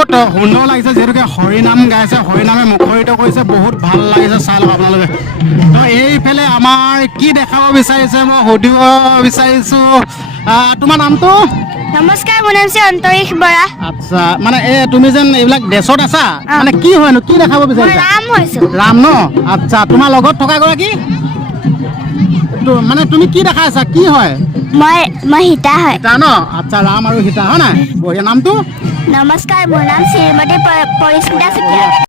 বহুত সুন্দৰ লাগিছে যিহেতুকে হৰিনাম গাইছে হৰিনামে মুখৰিত কৰিছে বহুত ভাল লাগিছে চাই লওক আপোনালোকে তো এইফালে আমাৰ কি দেখাব বিচাৰিছে মই সুধিব বিচাৰিছোঁ তোমাৰ নামটো নমস্কাৰ মোৰ নাম শ্ৰী অন্তৰীশ বৰা আচ্ছা মানে তুমি যেন এইবিলাক ড্ৰেছত আছা মানে কি হয়নো কি দেখাব মই বিচাৰিছা ৰাম হৈছোঁ ৰাম ন আচ্ছা তোমাৰ লগত থকা গৰাকী মানে তুমি কি দেখাইছা কি হয় মই সীতা হয় সীতা ন আচ্ছা ৰাম আৰু সীতা হয় নাই বঢ়িয়া নামটো নমস্কাৰ মোৰ নাম শ্ৰীমতী পৰিস্মিতা চুতীয়া